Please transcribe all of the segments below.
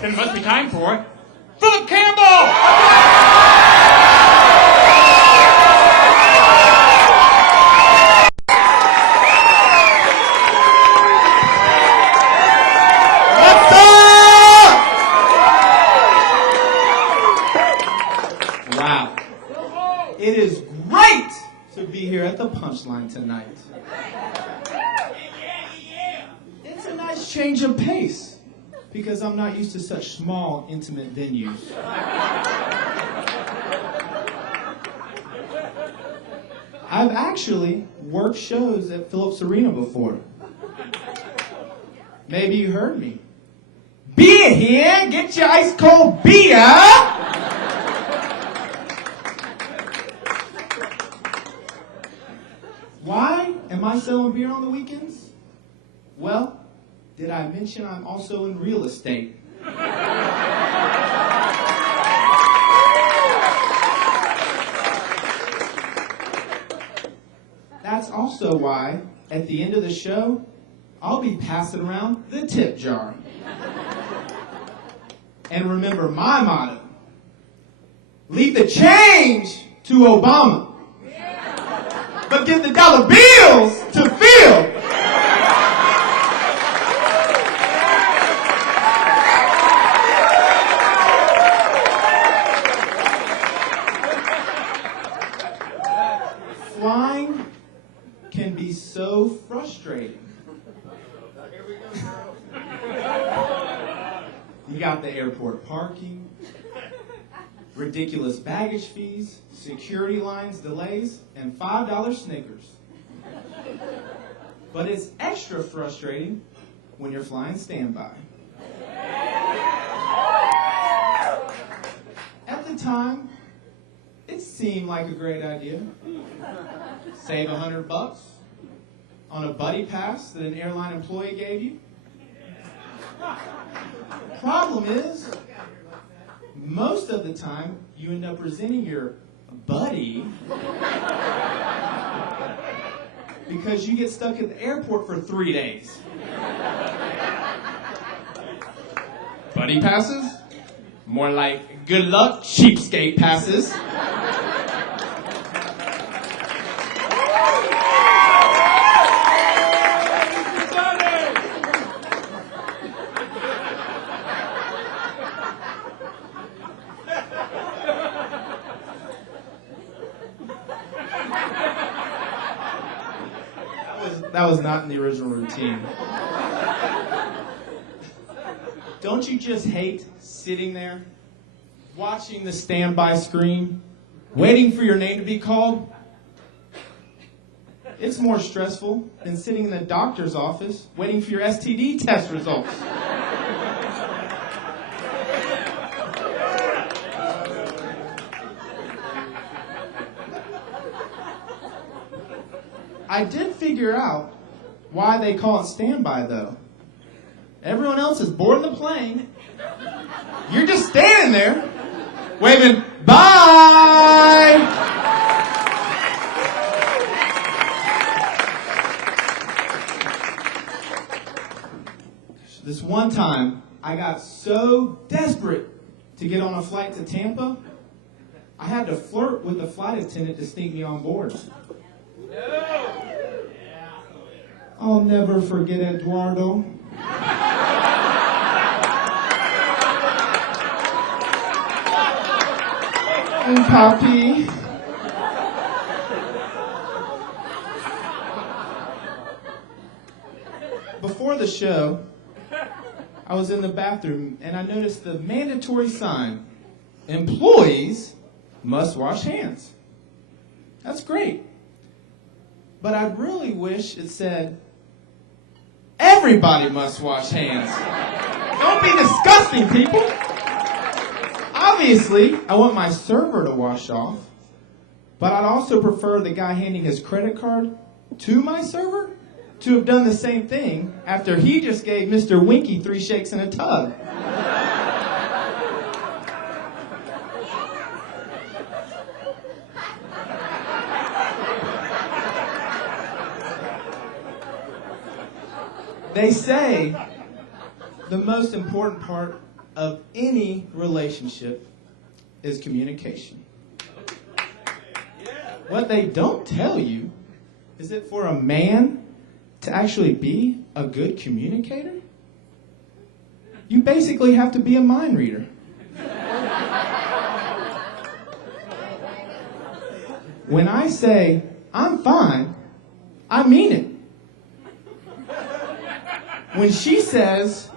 Then it must be time for Phillip Campbell! What's up? Wow. It is great to be here at the Punchline tonight. It's a nice change of pace because I'm not used to such small, intimate venues. I've actually worked shows at Phillips Arena before. Maybe you heard me. Beer here! Get your ice cold beer! Why am I selling beer on the weekends? Well, did I mention I'm also in real estate? That's also why, at the end of the show, I'll be passing around the tip jar. And remember my motto, leave the change to Obama, but give the dollar bills to Phil. Flying can be so frustrating. You got the airport parking, ridiculous baggage fees, security lines, delays, and $5 Snickers. But it's extra frustrating when you're flying standby. At the time, it seemed like a great idea. Save $100 on a buddy pass that an airline employee gave you. Problem is, most of the time, you end up resenting your buddy because you get stuck at the airport for 3 days. Buddy passes? More like good luck cheapskate passes. That was not in the original routine. Don't you just hate sitting there, watching the standby screen, waiting for your name to be called? It's more stressful than sitting in the doctor's office, waiting for your STD test results. I did figure out why they call it standby, though. Everyone else is boarding the plane. You're just standing there, waving, bye! This one time, I got so desperate to get on a flight to Tampa, I had to flirt with the flight attendant to sneak me on board. I'll never forget Eduardo. And Papi. Before the show, I was in the bathroom and I noticed the mandatory sign, employees must wash hands. That's great. But I really wish it said, everybody must wash hands. Don't be disgusting, people. Obviously, I want my server to wash off, but I'd also prefer the guy handing his credit card to my server to have done the same thing after he just gave Mr. Winky 3 shakes and a tug. They say the most important part of any relationship is communication. What they don't tell you is that for a man to actually be a good communicator, you basically have to be a mind reader. When I say, I'm fine, I mean it. When she says,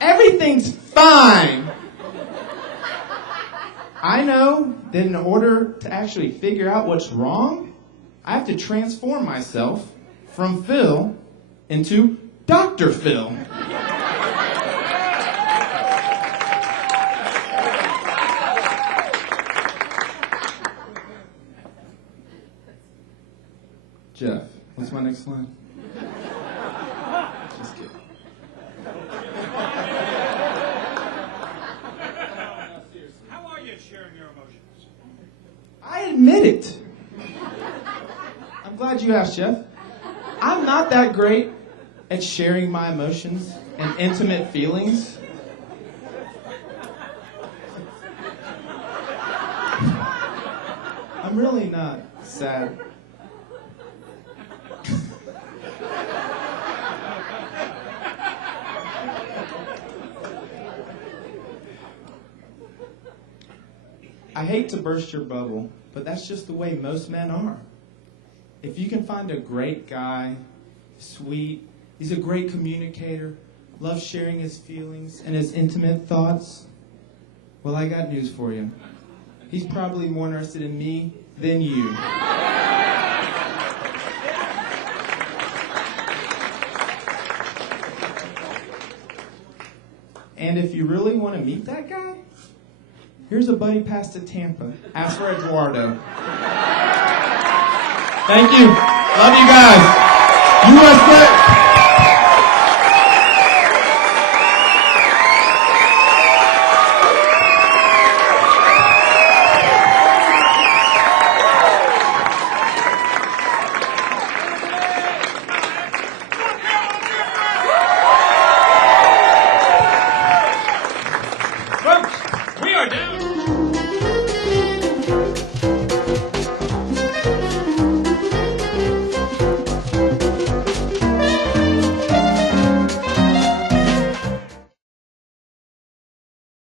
everything's fine, I know that in order to actually figure out what's wrong, I have to transform myself from Phil into Dr. Phil. Jeff, what's my next line? Just kidding. How are you at sharing your emotions? I admit it. I'm glad you asked, Jeff. I'm not that great at sharing my emotions and intimate feelings. I'm really not sad. I hate to burst your bubble, but that's just the way most men are. If you can find a great guy, sweet, he's a great communicator, loves sharing his feelings and his intimate thoughts, well, I got news for you. He's probably more interested in me than you. And if you really want to meet that guy, here's a buddy pass to Tampa. Ask for Eduardo. Thank you. Love you guys. U.S.